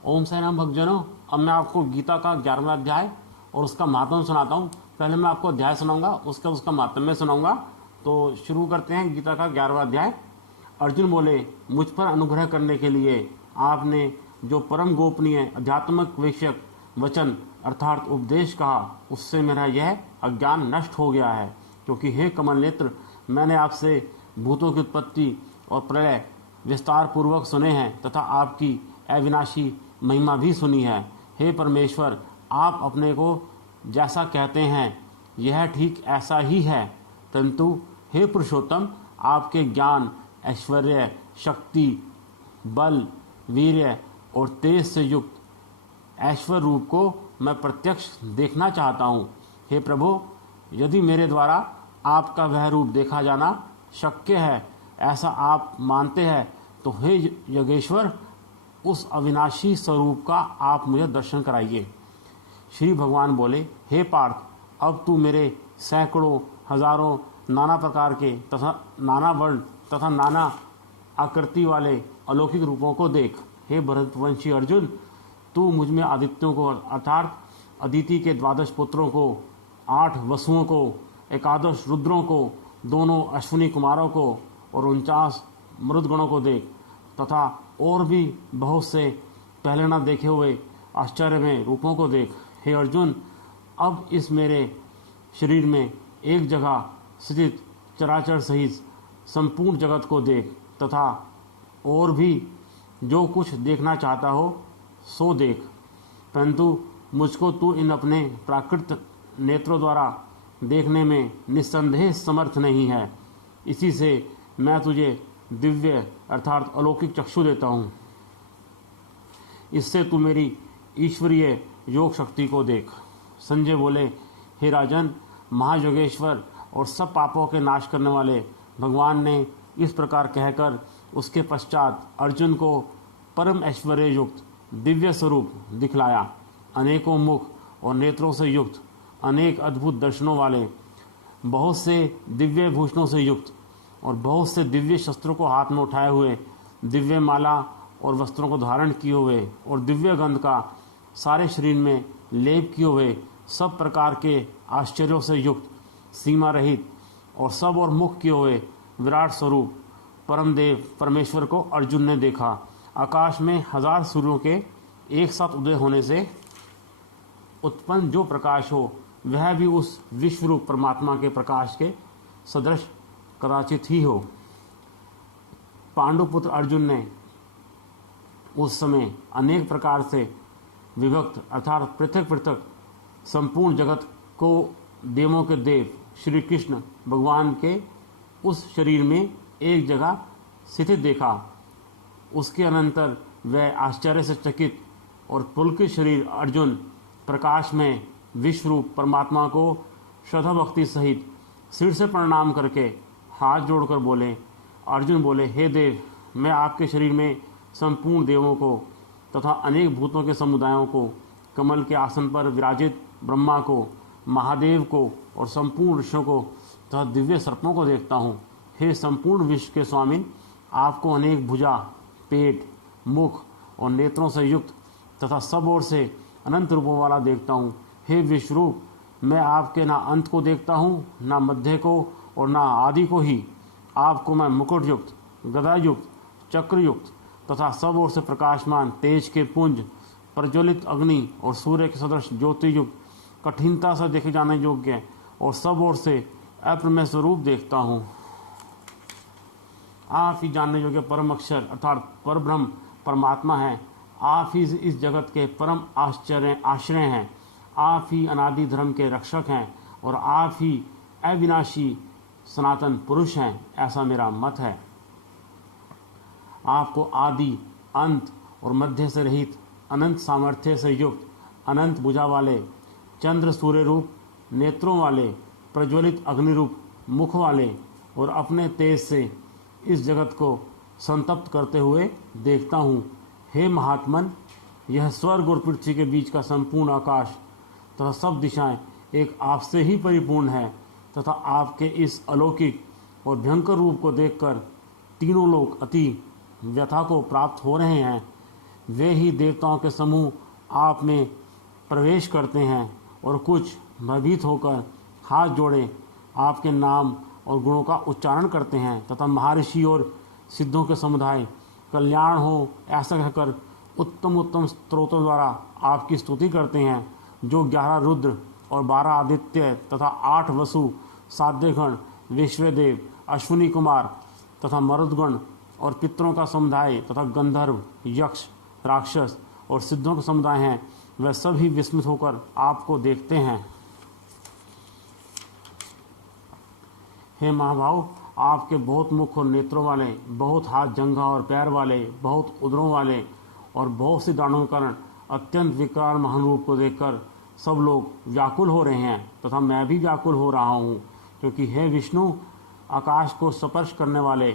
ओम साई राम भक्तजनों, अब मैं आपको गीता का 11वां अध्याय और उसका महात्म्य सुनाता हूँ। पहले मैं आपको अध्याय सुनाऊंगा, उसका महात्म्य सुनाऊंगा। तो शुरू करते हैं गीता का 11वां अध्याय। अर्जुन बोले, मुझ पर अनुग्रह करने के लिए आपने जो परम गोपनीय अध्यात्मक विषयक वचन अर्थात उपदेश कहा, उससे मेरा यह अज्ञान नष्ट हो गया है। क्योंकि हे कमल नेत्र, मैंने आपसे भूतों की उत्पत्ति और प्रलय विस्तार पूर्वक सुने हैं तथा आपकी अविनाशी महिमा भी सुनी है। हे परमेश्वर, आप अपने को जैसा कहते हैं यह ठीक ऐसा ही है, परंतु हे पुरुषोत्तम, आपके ज्ञान, ऐश्वर्य, शक्ति, बल, वीर्य और तेज से युक्त ऐश्वर्य रूप को मैं प्रत्यक्ष देखना चाहता हूँ। हे प्रभु, यदि मेरे द्वारा आपका वह रूप देखा जाना शक्य है, ऐसा आप मानते हैं, तो हे योगेश्वर, उस अविनाशी स्वरूप का आप मुझे दर्शन कराइए। श्री भगवान बोले, हे पार्थ, अब तू मेरे सैकड़ों हजारों नाना प्रकार के तथा नाना वर्ण तथा नाना आकृति वाले अलौकिक रूपों को देख। हे भरतवंशी अर्जुन, तू मुझ में आदित्यों को अर्थात अदिति के 12 पुत्रों को, 8 वसुओं को, 11 रुद्रों को, दोनों अश्विनी कुमारों को और 49 मरुदगणों को देख तथा और भी बहुत से पहले न देखे हुए आश्चर्य में रूपों को देख। हे अर्जुन, अब इस मेरे शरीर में एक जगह स्थित चराचर सहित संपूर्ण जगत को देख तथा और भी जो कुछ देखना चाहता हो सो देख, परंतु मुझको तू इन अपने प्राकृत नेत्रों द्वारा देखने में निस्संदेह समर्थ नहीं है। इसी से मैं तुझे दिव्य अर्थात अलौकिक चक्षु देता हूँ। इससे तू मेरी ईश्वरीय योग शक्ति को देख। संजय बोले, हे राजन, महायोगेश्वर और सब पापों के नाश करने वाले भगवान ने इस प्रकार कहकर उसके पश्चात अर्जुन को परम ऐश्वर्य युक्त दिव्य स्वरूप दिखलाया। अनेकों मुख और नेत्रों से युक्त, अनेक अद्भुत दर्शनों वाले, बहुत से दिव्य भूषणों से युक्त और बहुत से दिव्य शस्त्रों को हाथ में उठाए हुए, दिव्य माला और वस्त्रों को धारण किए हुए और दिव्य गंध का सारे शरीर में लेप किए हुए, सब प्रकार के आश्चर्यों से युक्त, सीमा रहित और सब और मुख किए हुए विराट स्वरूप परमदेव परमेश्वर को अर्जुन ने देखा। आकाश में 1000 सूर्यों के एक साथ उदय होने से उत्पन्न जो प्रकाश हो, वह भी उस विश्वरूप परमात्मा के प्रकाश के सदृश कदाचित ही हो। पांडुपुत्र अर्जुन ने उस समय अनेक प्रकार से विभक्त अर्थात पृथक पृथक संपूर्ण जगत को देवों के देव श्री कृष्ण भगवान के उस शरीर में एक जगह स्थित देखा। उसके अनंतर वह आश्चर्य से चकित और पुलकित शरीर अर्जुन प्रकाश में विश्वरूप परमात्मा को श्रद्धा भक्ति सहित सिर से प्रणाम करके हाथ जोड़कर बोले। अर्जुन बोले, हे देव, मैं आपके शरीर में संपूर्ण देवों को तथा अनेक भूतों के समुदायों को, कमल के आसन पर विराजित ब्रह्मा को, महादेव को और संपूर्ण ऋषियों को तथा दिव्य सर्पों को देखता हूँ। हे संपूर्ण विश्व के स्वामिन, आपको अनेक भुजा, पेट, मुख और नेत्रों से युक्त तथा सब ओर से अनंत रूपों वाला देखता हूँ। हे विश्वरूप, मैं आपके ना अंत को देखता हूँ, ना मध्य को और ना आदि को ही। आपको मैं मुकुट युक्त, गदा युक्त, चक्र युक्त तथा सब ओर से प्रकाशमान तेज के पुंज, प्रज्वलित अग्नि और सूर्य के सदृश ज्योति युक्त, कठिनता से देखे जाने योग्य और सब ओर से अप्रमेय स्वरूप देखता हूँ। आप ही जानने योग्य परम अक्षर अर्थात परब्रह्म परमात्मा है। आप ही इस जगत के परम आश्रय हैं। आप ही अनादि धर्म के रक्षक हैं और आप ही अविनाशी सनातन पुरुष हैं, ऐसा मेरा मत है। आपको आदि, अंत और मध्य से रहित, अनंत सामर्थ्य से युक्त, अनंत भुजा वाले, चंद्र सूर्य रूप नेत्रों वाले, प्रज्वलित अग्नि रूप मुख वाले और अपने तेज से इस जगत को संतप्त करते हुए देखता हूँ। हे महात्मन, यह स्वर्ग और पृथ्वी के बीच का संपूर्ण आकाश तथा सब दिशाएं एक आपसे ही परिपूर्ण है तथा आपके इस अलौकिक और भयंकर रूप को देखकर तीनों लोग अति व्यथा को प्राप्त हो रहे हैं। वे ही देवताओं के समूह आप में प्रवेश करते हैं और कुछ भयभीत होकर हाथ जोड़े आपके नाम और गुणों का उच्चारण करते हैं तथा महर्षि और सिद्धों के समुदाय कल्याण हो ऐसा कहकर उत्तम उत्तम स्त्रोतों द्वारा आपकी स्तुति करते हैं। जो 11 रुद्र और 12 आदित्य तथा 8 वसु साध्यगण विश्वदेव अश्विनी कुमार तथा मरुदगण और पितरों का समुदाय तथा गंधर्व यक्ष राक्षस और सिद्धों का समुदाय हैं, वह सभी विस्मित होकर आपको देखते हैं। हे महाभाव, आपके बहुत मुख और नेत्रों वाले, बहुत हाथ जंघा और पैर वाले, बहुत उदरों वाले और बहुत सी दाढ़ों के कारण अत्यंत विकार महान रूप को देखकर सब लोग व्याकुल हो रहे हैं तथा मैं भी व्याकुल हो रहा हूँ, क्योंकि हे विष्णु, आकाश को स्पर्श करने वाले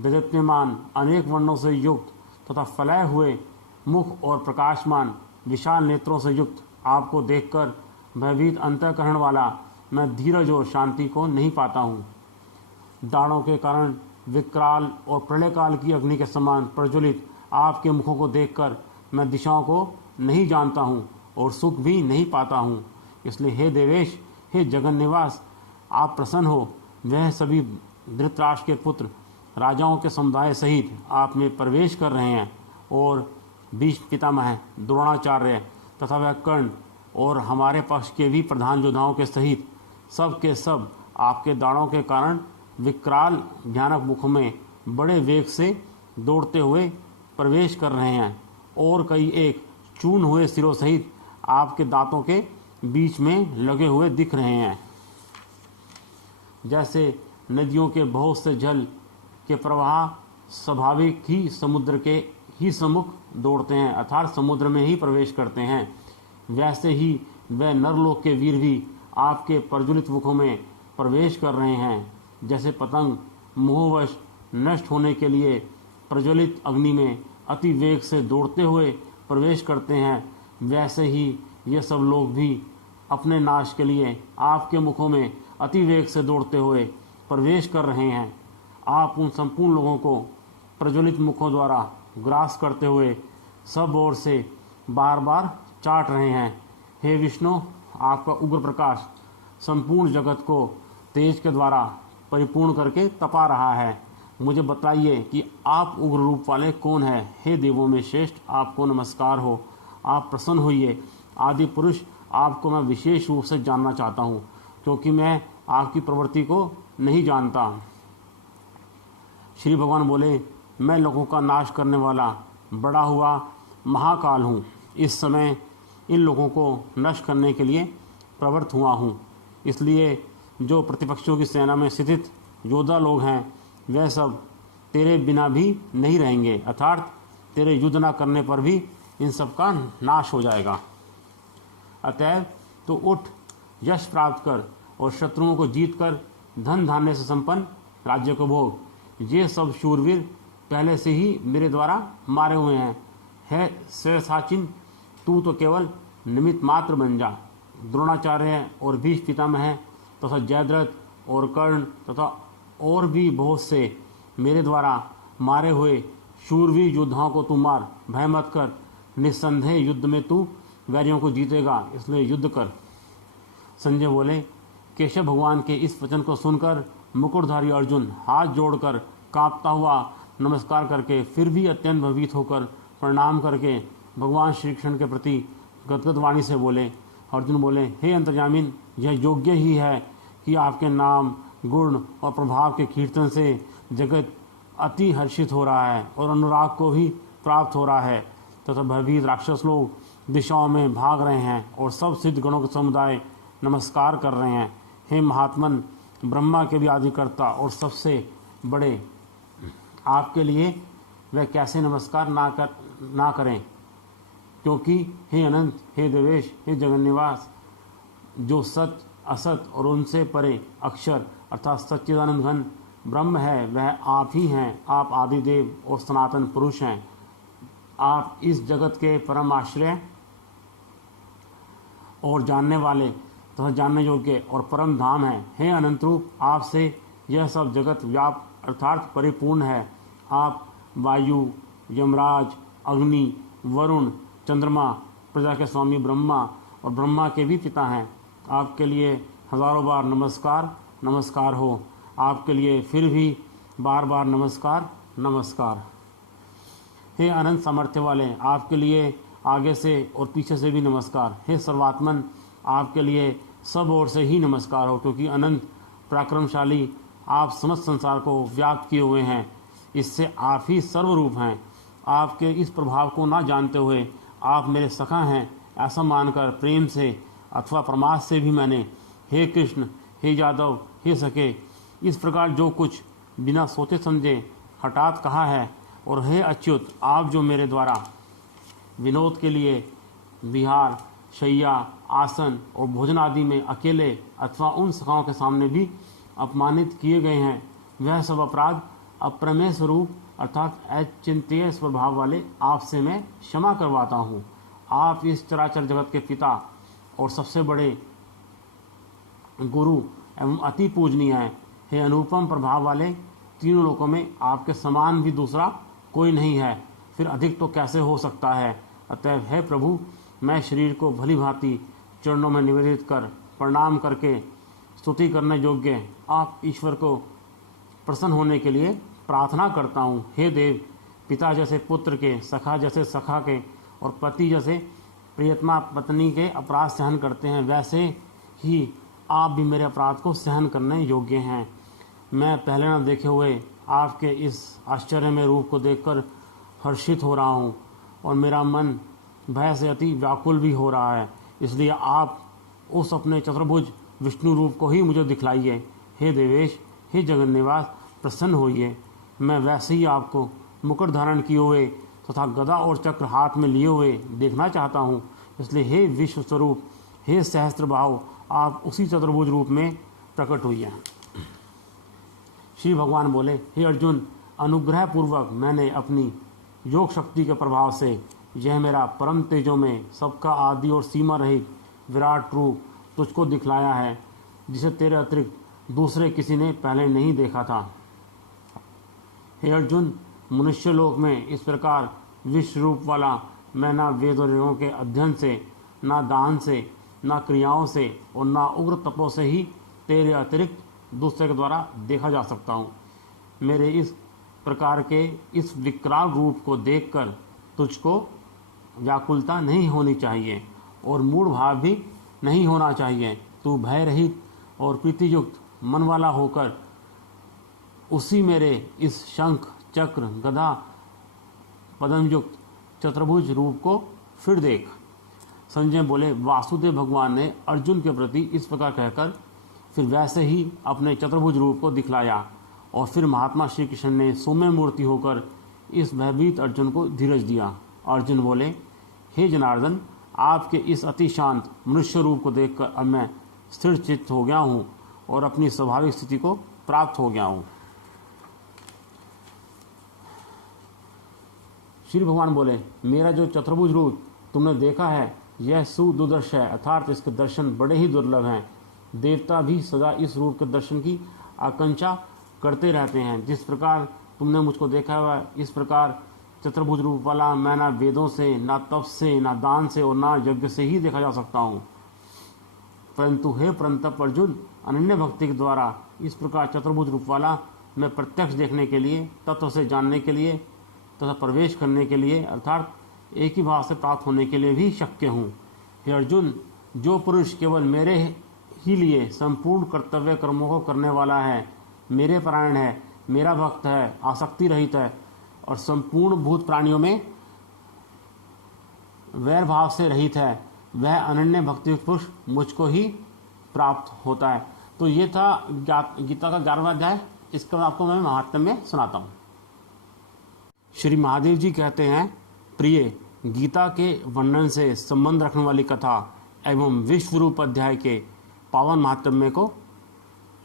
दैदीप्यमान अनेक वर्णों से युक्त तथा फैलाए हुए मुख और प्रकाशमान विशाल नेत्रों से युक्त आपको देखकर भयभीत अंतःकरण वाला मैं धीरज और शांति को नहीं पाता हूँ। दाढ़ों के कारण विकराल और प्रलय काल की अग्नि के समान प्रज्वलित आपके मुखों को देखकर मैं दिशाओं को नहीं जानता हूँ और सुख भी नहीं पाता हूँ। इसलिए हे देवेश, हे जगन निवास, आप प्रसन्न हो। वह सभी धृतराष्ट्र के पुत्र राजाओं के समुदाय सहित आप में प्रवेश कर रहे हैं और भीष्म पितामह द्रोणाचार्य तथा वह कर्ण और हमारे पक्ष के भी प्रधान योद्धाओं के सहित सब के सब आपके दाढ़ों के कारण विकराल भयानक मुख में बड़े वेग से दौड़ते हुए प्रवेश कर रहे हैं और कई एक चूर्ण हुए सिरों सहित आपके दांतों के बीच में लगे हुए दिख रहे हैं। जैसे नदियों के बहुत से जल के प्रवाह स्वाभाविक ही समुद्र के ही सम्मुख दौड़ते हैं अर्थात समुद्र में ही प्रवेश करते हैं, वैसे ही वह नरलोक के वीर भी आपके प्रज्वलित मुखों में प्रवेश कर रहे हैं। जैसे पतंग मोहवश नष्ट होने के लिए प्रज्वलित अग्नि में अति वेग से दौड़ते हुए प्रवेश करते हैं, वैसे ही ये सब लोग भी अपने नाश के लिए आपके मुखों में अति वेग से दौड़ते हुए प्रवेश कर रहे हैं। आप उन संपूर्ण लोगों को प्रज्वलित मुखों द्वारा ग्रास करते हुए सब ओर से बार बार चाट रहे हैं। हे विष्णु, आपका उग्र प्रकाश संपूर्ण जगत को तेज के द्वारा परिपूर्ण करके तपा रहा है। मुझे बताइए कि आप उग्र रूप वाले कौन हैं। हे देवों में श्रेष्ठ, आपको नमस्कार हो। आप प्रसन्न होइए। आदि पुरुष, आपको मैं विशेष रूप से जानना चाहता हूँ, क्योंकि मैं आपकी प्रवृत्ति को नहीं जानता। श्री भगवान बोले, मैं लोगों का नाश करने वाला बड़ा हुआ महाकाल हूँ। इस समय इन लोगों को नष्ट करने के लिए प्रवृत्त हुआ हूँ। इसलिए जो प्रतिपक्षों की सेना में स्थित योद्धा लोग हैं, वह सब तेरे बिना भी नहीं रहेंगे, अर्थात तेरे युद्ध न करने पर भी इन सब का नाश हो जाएगा। अतएव तो उठ, यश प्राप्त कर और शत्रुओं को जीत कर धन धान्य से संपन्न राज्य को भोग। ये सब शूरवीर पहले से ही मेरे द्वारा मारे हुए हैं। है श्रेयसाचिन, तू तो केवल निमित्त मात्र बन जा। द्रोणाचार्य और भीष्म पितामह तथा जयद्रथ और कर्ण तथा और भी बहुत से मेरे द्वारा मारे हुए शूरवीर योद्धाओं को तू मार। भय मत कर, निस्संदेह युद्ध में तू वैरियों को जीतेगा, इसलिए युद्ध कर। संजय बोले, केशव भगवान के इस वचन को सुनकर मुकुटधारी अर्जुन हाथ जोड़कर कांपता हुआ नमस्कार करके फिर भी अत्यंत भयभीत होकर प्रणाम करके भगवान श्री कृष्ण के प्रति गदगद वाणी से बोले। अर्जुन बोले, हे अंतर्यामिन, यह योग्य ही है कि आपके नाम गुण और प्रभाव के कीर्तन से जगत अति हर्षित हो रहा है और अनुराग को भी प्राप्त हो रहा है तथा भयभीत राक्षस लोग दिशाओं में भाग रहे हैं और सब सिद्ध गणों के समुदाय नमस्कार कर रहे हैं। हे महात्मन, ब्रह्मा के भी आदिकर्ता और सबसे बड़े आपके लिए वह कैसे नमस्कार ना करें, क्योंकि हे अनंत, हे देवेश, हे जगन्निवास, जो सत्य असत और उनसे परे अक्षर अर्थात सच्चिदानंद घन ब्रह्म है, वह आप ही हैं। आप आदिदेव और सनातन पुरुष हैं। आप इस जगत के परम आश्रय और जानने वाले तथा जानने योग्य और परम धाम हैं। हे अनंत रूप, आपसे यह सब जगत व्याप अर्थात परिपूर्ण है। आप वायु, यमराज, अग्नि वरुण, चंद्रमा, प्रजा के स्वामी ब्रह्मा और ब्रह्मा के भी पिता हैं। आपके लिए हजारों बार नमस्कार नमस्कार हो। आपके लिए फिर भी बार बार नमस्कार नमस्कार। हे अनंत सामर्थ्य वाले, आपके लिए आगे से और पीछे से भी नमस्कार। हे सर्वात्मन, आपके लिए सब ओर से ही नमस्कार हो, क्योंकि अनंत पराक्रमशाली आप समस्त संसार को व्याप्त किए हुए हैं। इससे आप ही सर्वरूप हैं। आपके इस प्रभाव को ना जानते हुए आप मेरे सखा हैं ऐसा मानकर प्रेम से अथवा प्रमाद से भी मैंने हे कृष्ण, हे यादव, हे सखे, इस प्रकार जो कुछ बिना सोचे समझे हठात कहा है। और हे अच्युत, आप जो मेरे द्वारा विनोद के लिए विहार, शैया, आसन और भोजन आदि में अकेले अथवा उन सखाओं के सामने भी अपमानित किए गए हैं, वह सब अपराध अप्रमेय स्वरूप अर्थात अचिंत्य स्वभाव वाले आपसे मैं क्षमा करवाता हूँ। आप इस चराचर जगत के पिता और सबसे बड़े गुरु एवं अति पूजनीय हैं। हे अनुपम प्रभाव वाले, तीनों लोकों में आपके समान भी दूसरा कोई नहीं है, फिर अधिक तो कैसे हो सकता है। अतएव हे प्रभु, मैं शरीर को भली भांति चरणों में निवेदित कर प्रणाम करके स्तुति करने योग्य आप ईश्वर को प्रसन्न होने के लिए प्रार्थना करता हूँ। हे देव, पिता जैसे पुत्र के, सखा जैसे सखा के और पति जैसे प्रियतमा पत्नी के अपराध सहन करते हैं, वैसे ही आप भी मेरे अपराध को सहन करने योग्य हैं। मैं पहले न देखे हुए आपके इस आश्चर्यमय रूप को देखकर हर्षित हो रहा हूँ और मेरा मन भय से अति व्याकुल भी हो रहा है। इसलिए आप उस अपने चतुर्भुज विष्णु रूप को ही मुझे दिखलाइए। हे देवेश, हे जगन्निवास, प्रसन्न होइए। मैं वैसे ही आपको मुकुट धारण किए हुए तथा गदा और चक्र हाथ में लिए हुए देखना चाहता हूँ। इसलिए हे विश्व स्वरूप, हे सहस्त्र भाव, आप उसी चतुर्भुज रूप में प्रकट हुई। श्री भगवान बोले, हे अर्जुन, अनुग्रह पूर्वक मैंने अपनी योग शक्ति के प्रभाव से यह मेरा परम तेजों में सबका आदि और सीमा रहित विराट रूप तुझको दिखलाया है, जिसे तेरे अतिरिक्त दूसरे किसी ने पहले नहीं देखा था। हे अर्जुन, मनुष्य लोक में इस प्रकार विश्व रूप वाला मैं ना वेद और ऋणों के अध्ययन से, ना दान से, ना क्रियाओं से और ना उग्र तपों से ही तेरे अतिरिक्त दूसरे के द्वारा देखा जा सकता हूँ। मेरे इस प्रकार के इस विकराल रूप को देखकर तुझको व्याकुलता नहीं होनी चाहिए और मूढ़ भाव भी नहीं होना चाहिए। तू भय रहित और प्रीतियुक्त मन वाला होकर उसी मेरे इस शंख, चक्र, गदा, पद्मयुक्त चतुर्भुज रूप को फिर देख। संजय बोले, वासुदेव भगवान ने अर्जुन के प्रति इस प्रकार कहकर फिर वैसे ही अपने चतुर्भुज रूप को दिखलाया और फिर महात्मा श्री कृष्ण ने सौम्य मूर्ति होकर इस भयभीत अर्जुन को धीरज दिया। अर्जुन बोले, हे जनार्दन, आपके इस अति शांत मनुष्य रूप को देखकर अब मैं स्थिर चित्त हो गया हूँ और अपनी स्वाभाविक स्थिति को प्राप्त हो गया हूँ। श्री भगवान बोले, मेरा जो चतुर्भुज रूप तुमने देखा है यह सुदुर्दर्श है, अर्थात इसके दर्शन बड़े ही दुर्लभ हैं। देवता भी सदा इस रूप के दर्शन की आकांक्षा करते रहते हैं। जिस प्रकार तुमने मुझको देखा हुआ, इस प्रकार चतुर्भुज रूप वाला मैं ना वेदों से, ना तप से, ना दान से और ना यज्ञ से ही देखा जा सकता हूँ। परंतु हे परंतप अर्जुन, अनन्य भक्ति के द्वारा इस प्रकार चतुर्भुज रूप वाला मैं प्रत्यक्ष देखने के लिए, तत्व से जानने के लिए तथा प्रवेश करने के लिए अर्थात एक ही भाव से प्राप्त होने के लिए भी शक्य हूँ। हे अर्जुन, जो पुरुष केवल मेरे ही लिए संपूर्ण कर्तव्य कर्मों को करने वाला है, मेरे परायण है, मेरा भक्त है, आसक्ति रहित है और संपूर्ण भूत प्राणियों में वैर भाव से रहित है, वह अनन्य भक्ति पुरुष मुझको ही प्राप्त होता है। तो ये था गीता का 11वां अध्याय। इसका आपको मैं महात्म्य में सुनाता हूँ। श्री महादेव जी कहते हैं, प्रिय, गीता के वर्णन से संबंध रखने वाली कथा एवं विश्व रूप अध्याय के पावन महात्म्य को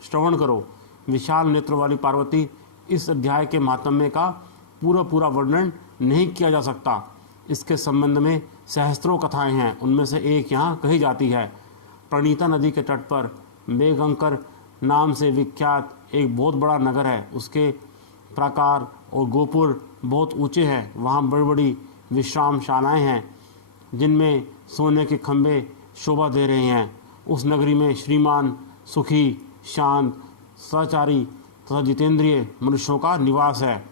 श्रवण करो। विशाल नेत्र वाली पार्वती, इस अध्याय के महात्म्य का पूरा वर्णन नहीं किया जा सकता। इसके संबंध में सहस्त्रों कथाएं हैं। उनमें से एक यहाँ कही जाती है। प्रणीता नदी के तट पर मेघंकर नाम से विख्यात एक बहुत बड़ा नगर है। उसके प्राकार और गोपुर बहुत ऊंचे हैं। वहाँ बड़ी बड़ी विश्रामशालाएं हैं जिनमें सोने के खंभे शोभा दे रहे हैं। उस नगरी में श्रीमान, सुखी, शांत, सदाचारी तथा जितेंद्रिय मनुष्यों का निवास है।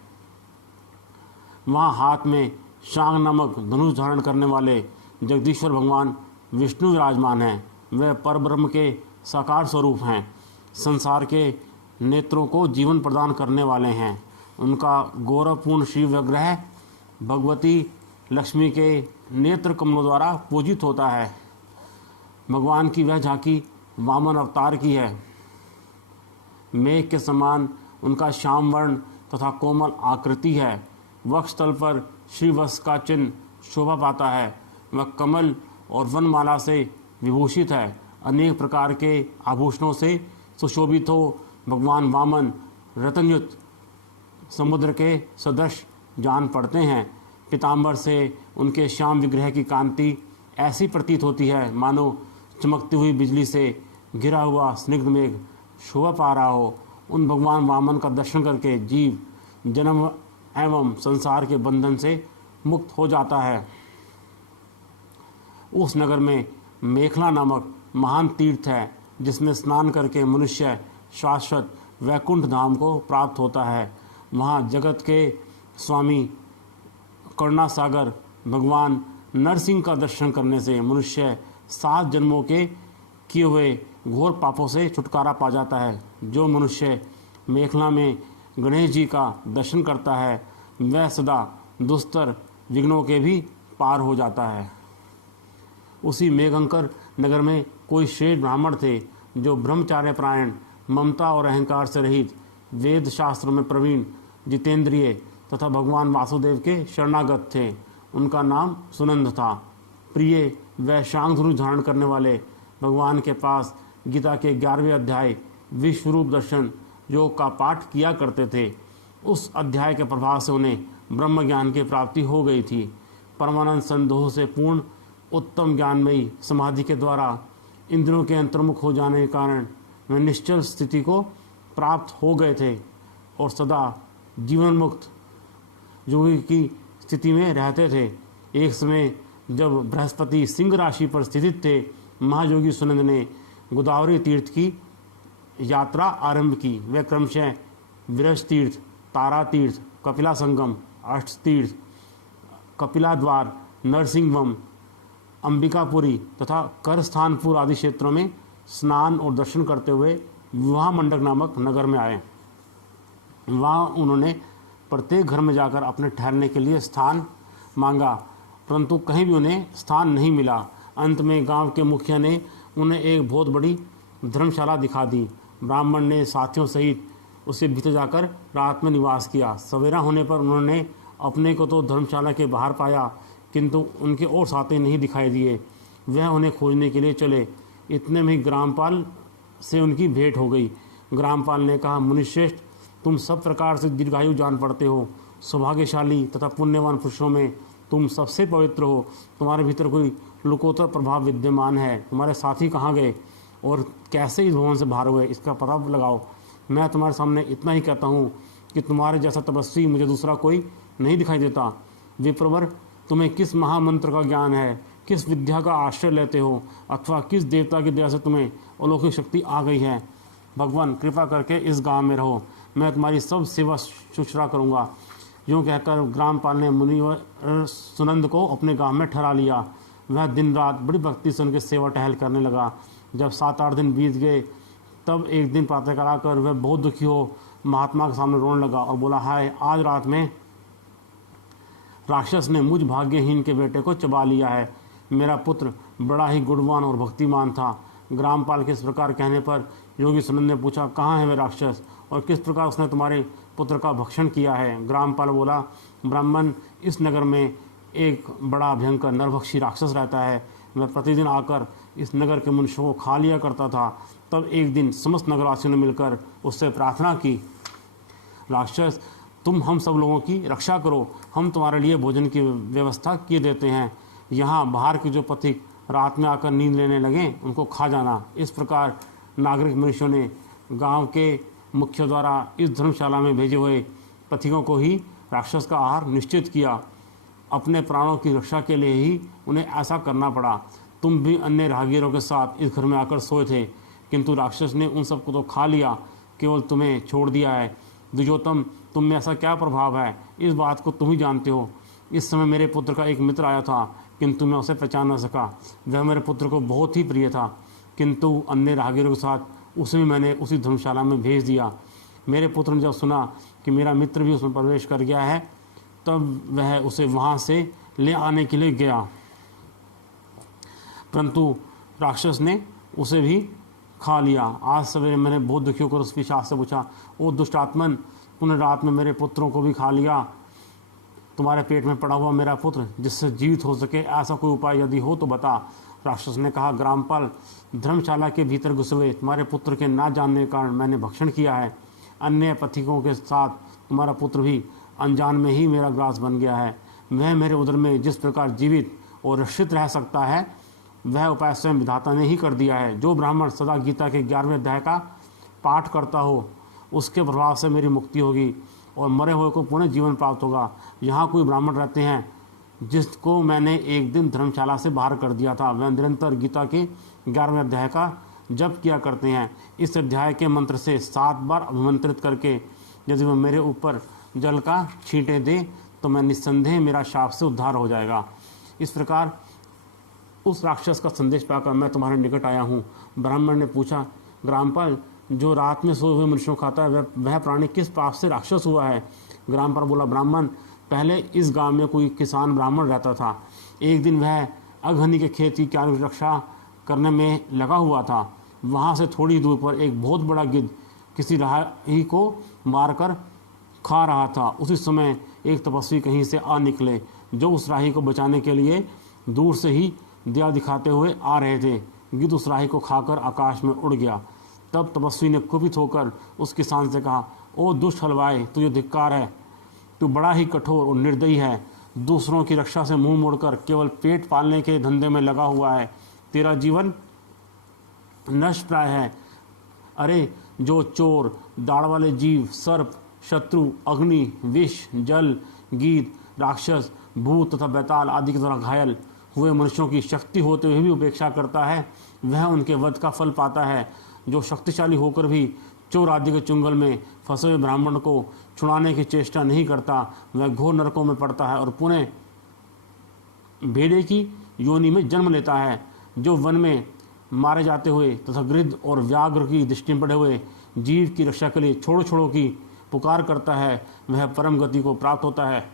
वहाँ हाथ में शांग नामक धनुष धारण करने वाले जगदीश्वर भगवान विष्णु विराजमान हैं। वे परब्रह्म के साकार स्वरूप हैं। संसार के नेत्रों को जीवन प्रदान करने वाले हैं। उनका गौरवपूर्ण श्री विग्रह भगवती लक्ष्मी के नेत्र कमलों द्वारा पूजित होता है। भगवान की वह झांकी वामन अवतार की है। मेघ के समान उनका श्याम वर्ण तथा कोमल आकृति है। वक्षस्थल पर श्रीवत्स का चिन्ह शोभा पाता है। वह कमल और वनमाला से विभूषित है। अनेक प्रकार के आभूषणों से सुशोभित हो भगवान वामन रत्नयुक्त समुद्र के सदृश जान पड़ते हैं। पीताम्बर से उनके श्याम विग्रह की कांति ऐसी प्रतीत होती है मानो चमकती हुई बिजली से घिरा हुआ स्निग्ध मेघ शोभा पा रहा हो। उन भगवान वामन का दर्शन करके जीव जन्म एवं संसार के बंधन से मुक्त हो जाता है। उस नगर में मेखला नामक महान तीर्थ है जिसमें स्नान करके मनुष्य शाश्वत वैकुंठ धाम को प्राप्त होता है। वहाँ जगत के स्वामी करुणासागर भगवान नरसिंह का दर्शन करने से मनुष्य 7 जन्मों के किए हुए घोर पापों से छुटकारा पा जाता है। जो मनुष्य मेखला में गणेश जी का दर्शन करता है वह सदा दुस्तर विघ्नों के भी पार हो जाता है। उसी मेघंकर नगर में कोई श्रेष्ठ ब्राह्मण थे जो ब्रह्मचार्य परायण, ममता और अहंकार से रहित, वेद शास्त्र में प्रवीण, जितेंद्रिय तथा भगवान वासुदेव के शरणागत थे। उनका नाम सुनंद था। प्रिय वह शांग धनुष धारण करने वाले भगवान के पास गीता के 11वें अध्याय विश्वरूप दर्शन योग का पाठ किया करते थे। उस अध्याय के प्रभाव से उन्हें ब्रह्म ज्ञान की प्राप्ति हो गई थी। परमानंद संदोह से पूर्ण उत्तम ज्ञानमयी समाधि के द्वारा इंद्रियों के अंतर्मुख हो जाने के कारण वे निश्चल स्थिति को प्राप्त हो गए थे और सदा जीवन मुक्त योगी की स्थिति में रहते थे। एक समय जब बृहस्पति सिंह राशि पर स्थित थे, महायोगी सुनंद ने गोदावरी तीर्थ की यात्रा आरंभ की। वे क्रमशः विरज तीर्थ, तारा तीर्थ, कपिला संगम, अष्ट तीर्थ, कपिला द्वार, नरसिंहवम, अंबिकापुरी तथा करस्थानपुर आदि क्षेत्रों में स्नान और दर्शन करते हुए विवाह मंडक नामक नगर में आए। वहाँ उन्होंने प्रत्येक घर में जाकर अपने ठहरने के लिए स्थान मांगा, परंतु कहीं भी उन्हें स्थान नहीं मिला। अंत में गांव के मुखिया ने उन्हें एक बहुत बड़ी धर्मशाला दिखा दी। ब्राह्मण ने साथियों सहित उसे भीतर जाकर रात में निवास किया। सवेरा होने पर उन्होंने अपने को तो धर्मशाला के बाहर पाया, किंतु उनके और साथी नहीं दिखाई दिए। वह उन्हें खोजने के लिए चले। इतने में ही ग्रामपाल से उनकी भेंट हो गई। ग्रामपाल ने कहा, मुनिश्रेष्ठ, तुम सब प्रकार से दीर्घायु जान पड़ते हो। सौभाग्यशाली तथा पुण्यवान पुरुषों में तुम सबसे पवित्र हो। तुम्हारे भीतर कोई लुकोत्तर प्रभाव विद्यमान है। तुम्हारे साथी कहाँ गए और कैसे इस भवन से बाहर हुए, इसका पता लगाओ। मैं तुम्हारे सामने इतना ही कहता हूँ कि तुम्हारे जैसा तपस्वी मुझे दूसरा कोई नहीं दिखाई देता। विप्रवर, तुम्हें किस महामंत्र का ज्ञान है, किस विद्या का आश्रय लेते हो, अथवा किस देवता की दया से तुम्हें अलौकिक शक्ति आ गई है? भगवान कृपा करके इस गांव में रहो, मैं तुम्हारी सब सेवा शुश्रूषा करूँगा। यूँ कहकर ग्रामपाल ने मुनिवर सुनंद को अपने गांव में ठहरा लिया। वह दिन रात बड़ी भक्ति से उनकी सेवा टहल करने लगा। जब 7-8 दिन बीत गए तब एक दिन प्रातःकाल कर वह बहुत दुखी हो महात्मा के सामने रोने लगा और बोला, हाय, आज रात में राक्षस ने मुझ भाग्यहीन के बेटे को चबा लिया है। मेरा पुत्र बड़ा ही गुणवान और भक्तिमान था। ग्रामपाल के इस प्रकार कहने पर योगी सुनंद ने पूछा, कहाँ है वह राक्षस और किस प्रकार उसने तुम्हारे पुत्र का भक्षण किया है? ग्रामपाल बोला, ब्राह्मण, इस नगर में एक बड़ा भयंकर नरभक्षी राक्षस रहता है। वह प्रतिदिन आकर इस नगर के मनुष्यों को खा लिया करता था। तब एक दिन समस्त नगरवासियों ने मिलकर उससे प्रार्थना की, राक्षस, तुम हम सब लोगों की रक्षा करो, हम तुम्हारे लिए भोजन की व्यवस्था किए देते हैं। यहाँ बाहर के जो पथिक रात में आकर नींद लेने लगे उनको खा जाना। इस प्रकार नागरिक मनुष्यों ने गांव के मुख्य द्वारा इस धर्मशाला में भेजे हुए पथिकों को ही राक्षस का आहार निश्चित किया। अपने प्राणों की रक्षा के लिए ही उन्हें ऐसा करना पड़ा। तुम भी अन्य राहगीरों के साथ इस घर में आकर सोए थे, किंतु राक्षस ने उन सबको तो खा लिया, केवल तुम्हें छोड़ दिया है। दुर्योधन, तुम में ऐसा क्या प्रभाव है, इस बात को तुम ही जानते हो। इस समय मेरे पुत्र का एक मित्र आया था, किंतु मैं उसे पहचान न सका। वह मेरे पुत्र को बहुत ही प्रिय था, किंतु अन्य राहगीरों के साथ उसे भी मैंने उसी धर्मशाला में भेज दिया। मेरे पुत्र ने जब सुना कि मेरा मित्र भी उसमें प्रवेश कर गया है, तब वह उसे वहाँ से ले आने के लिए गया, परंतु राक्षस ने उसे भी खा लिया। आज सवेरे मैंने बहुत दुखी होकर उस पिशाच से पूछा, ओ दुष्टात्मन, तूने रात में मेरे पुत्रों को भी खा लिया। तुम्हारे पेट में पड़ा हुआ मेरा पुत्र जिससे जीवित हो सके, ऐसा कोई उपाय यदि हो तो बता। राक्षस ने कहा, ग्रामपाल, धर्मशाला के भीतर घुसे हुए तुम्हारे पुत्र के ना जानने के कारण मैंने भक्षण किया है। अन्य पथिकों के साथ तुम्हारा पुत्र भी अनजान में ही मेरा ग्रास बन गया है। वह मेरे उदर में जिस प्रकार जीवित और रक्षित रह सकता है, वह उपाय स्वयं विधाता ने ही कर दिया है। जो ब्राह्मण सदा गीता के 11वें अध्याय का पाठ करता हो, उसके प्रभाव से मेरी मुक्ति होगी और मरे हुए को पुनः जीवन प्राप्त होगा। यहाँ कोई ब्राह्मण रहते हैं जिसको मैंने एक दिन धर्मशाला से बाहर कर दिया था। वह निरंतर गीता के 11वें अध्याय का जप किया करते हैं। इस अध्याय के मंत्र से 7 बार अभिमंत्रित करके यदि वह मेरे ऊपर जल का छींटे दे तो मैं निस्संदेह मेरा शाप से उद्धार हो जाएगा। इस प्रकार उस राक्षस का संदेश पाकर मैं तुम्हारे निकट आया हूँ। ब्राह्मण ने पूछा, ग्रामपाल, जो रात में सोए हुए मनुष्यों खाता है वह प्राणी किस पाप से राक्षस हुआ है? ग्रामपाल बोला, ब्राह्मण, पहले इस गांव में कोई किसान ब्राह्मण रहता था। एक दिन वह अघनी के खेत की क्या रक्षा करने में लगा हुआ था। वहाँ से थोड़ी दूर पर एक बहुत बड़ा गिद्ध किसी राही को मारकर खा रहा था। उसी समय एक तपस्वी कहीं से आ निकले, जो उस राही को बचाने के लिए दूर से ही दिया दिखाते हुए आ रहे थे। गिद्ध उस राही को खाकर आकाश में उड़ गया। तब तपस्वी ने कुपित होकर उस किसान से कहा, ओ दुष्ट हलवाई, तुझे धिक्कार है, तू बड़ा ही कठोर और निर्दयी है। दूसरों की रक्षा से मुंह मोड़कर केवल पेट पालने के धंधे में लगा हुआ है। तेरा जीवन नष्ट प्राय है। अरे, जो चोर, दाढ़ वाले जीव, सर्प, शत्रु, अग्नि, विष, जल, गीत, राक्षस, भूत तथा बैताल आदि के द्वारा घायल हुए मनुष्यों की शक्ति होते हुए भी उपेक्षा करता है, वह उनके वध का फल पाता है। जो शक्तिशाली होकर भी चोर आदि के चुंगल में फंसे हुए ब्राह्मण को छुड़ाने की चेष्टा नहीं करता, वह घोर नरकों में पड़ता है और पुनः भेड़े की योनि में जन्म लेता है। जो वन में मारे जाते हुए तथा गिद्ध और व्याघ्र की दृष्टि में पड़े हुए जीव की रक्षा के लिए छोड़ो छोड़ो की पुकार करता है, वह परम गति को प्राप्त होता है।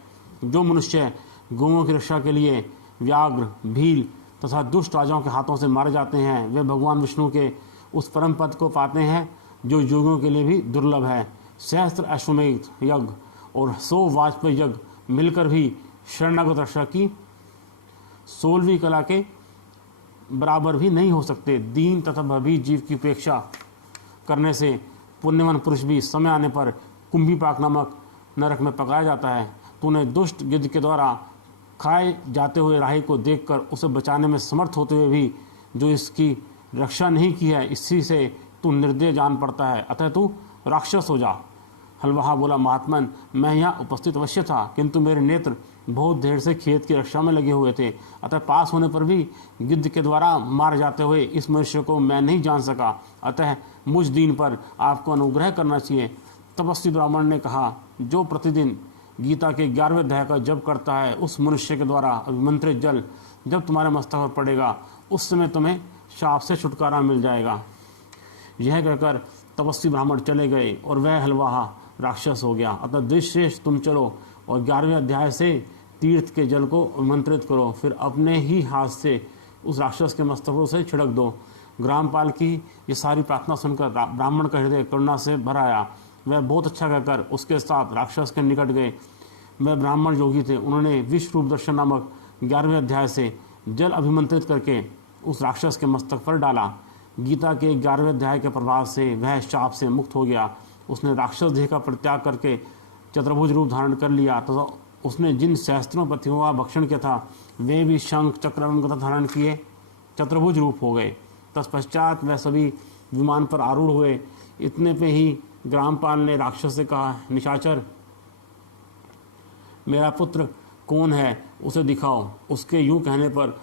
जो मनुष्य गौओं की रक्षा के लिए व्याघ्र, भील तथा दुष्ट राजाओं के हाथों से मारे जाते हैं, वे भगवान विष्णु के उस परम पद को पाते हैं जो योगियों के लिए भी दुर्लभ है। सहस्त्र अश्वमेध यज्ञ और 100 वाजपेयी यज्ञ मिलकर भी शरणागत रक्षा की 16वीं कला के बराबर भी नहीं हो सकते। दीन तथा भयभीत जीव की उपेक्षा करने से पुण्यवान पुरुष भी समय आने पर कुंभीपाक नामक नरक में पकाया जाता है। तूने दुष्ट गिद्ध के द्वारा खाए जाते हुए राही को देखकर उसे बचाने में समर्थ होते हुए भी जो इसकी रक्षा नहीं की है, इसी से तू निर्दय जान पड़ता है, अतः तू राक्षस हो जा। हलवाहा बोला, महात्मन, मैं यहाँ उपस्थित अवश्य था, किंतु मेरे नेत्र बहुत देर से खेत की रक्षा में लगे हुए थे, अतः पास होने पर भी गिद्ध के द्वारा मार जाते हुए इस मनुष्य को मैं नहीं जान सका, अतः मुझ दीन पर आपको अनुग्रह करना चाहिए। तपस्वी ब्राह्मण ने कहा, जो प्रतिदिन गीता के 11वें अध्याय का जप करता है, उस मनुष्य के द्वारा अभिमंत्रित जल जब तुम्हारे मस्तक पर पड़ेगा, उस समय तुम्हें शाप से छुटकारा मिल जाएगा। यह कहकर तपस्वी ब्राह्मण चले गए और वह हलवाहा राक्षस हो गया। अतः दुष्श्रेष्ठ, तुम चलो और 11वें अध्याय से तीर्थ के जल को आमंत्रित करो, फिर अपने ही हाथ से उस राक्षस के मस्तकों से छिड़क दो। ग्रामपाल की ये सारी प्रार्थना सुनकर ब्राह्मण का हृदय करुणा से भर आया। वह बहुत अच्छा कहकर उसके साथ राक्षस के निकट गए। वह ब्राह्मण योगी थे। उन्होंने विश्व रूप दर्शन नामक 11वें अध्याय से जल अभिमंत्रित करके उस राक्षस के मस्तक पर डाला। गीता के 11वें अध्याय के प्रभाव से वह शाप से मुक्त हो गया। उसने राक्षस देह का परित्याग करके चतुर्भुज रूप धारण कर लिया तथा उसने जिन सहस्त्रों पथियों का भक्षण किया था वे भी शंख, चक्र एवं गदा धारण किए चतुर्भुज रूप हो गए। तत्पश्चात वह सभी विमान पर आरूढ़ हुए। इतने पे ही ग्रामपाल ने राक्षस से कहा, निशाचर, मेरा पुत्र कौन है उसे दिखाओ। उसके यूं कहने पर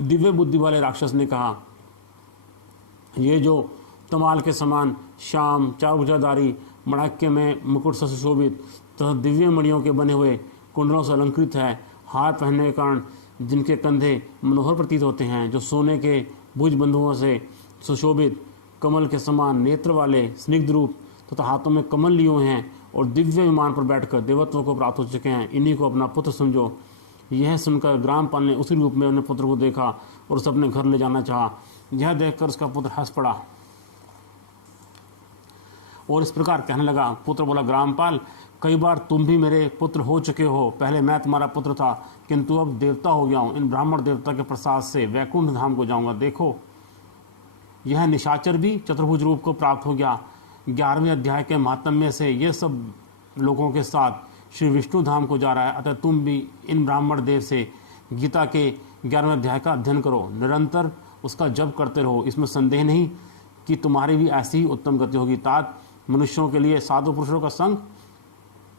दिव्य बुद्धि वाले राक्षस ने कहा, ये जो तमाल के समान श्याम चारभुजाधारी मड़ाके में मुकुट से सुशोभित तथा दिव्य मणियों के बने हुए कुंडलों से अलंकृत है, हार पहनने के कारण जिनके कंधे मनोहर प्रतीत होते हैं, जो सोने के भुज बंधुओं से सुशोभित कमल के समान नेत्र वाले स्निग्ध रूप तथा हाथों में कमल लिए हुए हैं और दिव्य विमान पर बैठकर देवत्वों को प्राप्त हो चुके हैं, इन्हीं को अपना पुत्र समझो। यह सुनकर ग्रामपाल ने उसी रूप में अपने पुत्र को देखा और उसे अपने घर ले जाना चाहा। यह देखकर उसका पुत्र हंस पड़ा और इस प्रकार कहने लगा। पुत्र बोला, ग्रामपाल, कई बार तुम भी मेरे पुत्र हो चुके हो। पहले मैं तुम्हारा पुत्र था, किंतु अब देवता हो गया हूँ। इन ब्राह्मण देवता के प्रसाद से वैकुंठ धाम को जाऊँगा। देखो, यह निशाचर भी चतुर्भुज रूप को प्राप्त हो गया। 11वें अध्याय के महात्म्य से यह सब लोगों के साथ श्री विष्णु धाम को जा रहा है। अतः तुम भी इन ब्राह्मण देव से गीता के 11वें अध्याय का अध्ययन करो, निरंतर उसका जप करते रहो। इसमें संदेह नहीं कि तुम्हारी भी ऐसी ही उत्तम गति होगी। तात, मनुष्यों के लिए साधु पुरुषों का संग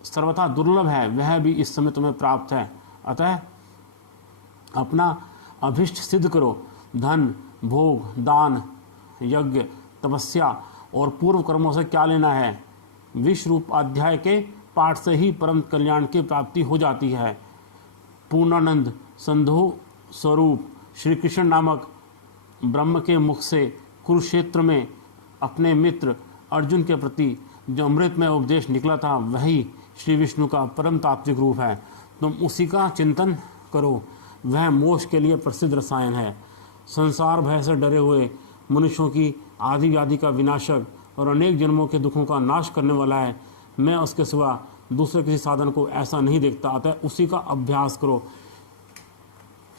सर्वथा दुर्लभ है, वह भी इस समय तुम्हें प्राप्त है। अतः अपना अभिष्ट सिद्ध करो। धन, भोग, दान, यज्ञ, तपस्या और पूर्व कर्मों से क्या लेना है। विश्व रूप अध्याय के पाठ से ही परम कल्याण की प्राप्ति हो जाती है। पूर्णानंद संधु स्वरूप श्री कृष्ण नामक ब्रह्म के मुख से कुरुक्षेत्र में अपने मित्र अर्जुन के प्रति जो अमृत में उपदेश निकला था, वही श्री विष्णु का परम तात्विक रूप है। तुम उसी का चिंतन करो, वह मोक्ष के लिए प्रसिद्ध रसायन है। संसार भय से डरे हुए मनुष्यों की आदि व्याधि का विनाशक और अनेक जन्मों के दुखों का नाश करने वाला है। मैं उसके सिवा दूसरे किसी साधन को ऐसा नहीं देखता, अतः उसी का अभ्यास करो।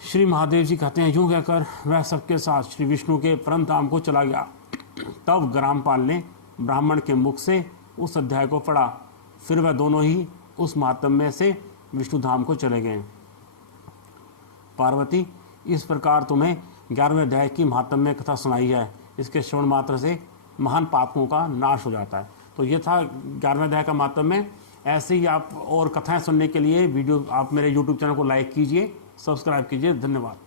श्री महादेव जी कहते हैं, यूँ कहकर वह सबके साथ श्री विष्णु के परम धाम को चला गया। तब ग्रामपाल ने ब्राह्मण के मुख से उस अध्याय को पढ़ा। फिर वह दोनों ही उस महात्म्य से विष्णु धाम को चले गए। पार्वती, इस प्रकार तुम्हें 11वें अध्याय की महात्म्य कथा सुनाई है। इसके श्रवण मात्र से महान पापों का नाश हो जाता है। तो ये था 11वें अध्याय का महात्म्य। ऐसे ही आप और कथाएं सुनने के लिए वीडियो आप मेरे YouTube चैनल को लाइक कीजिए, सब्सक्राइब कीजिए। धन्यवाद।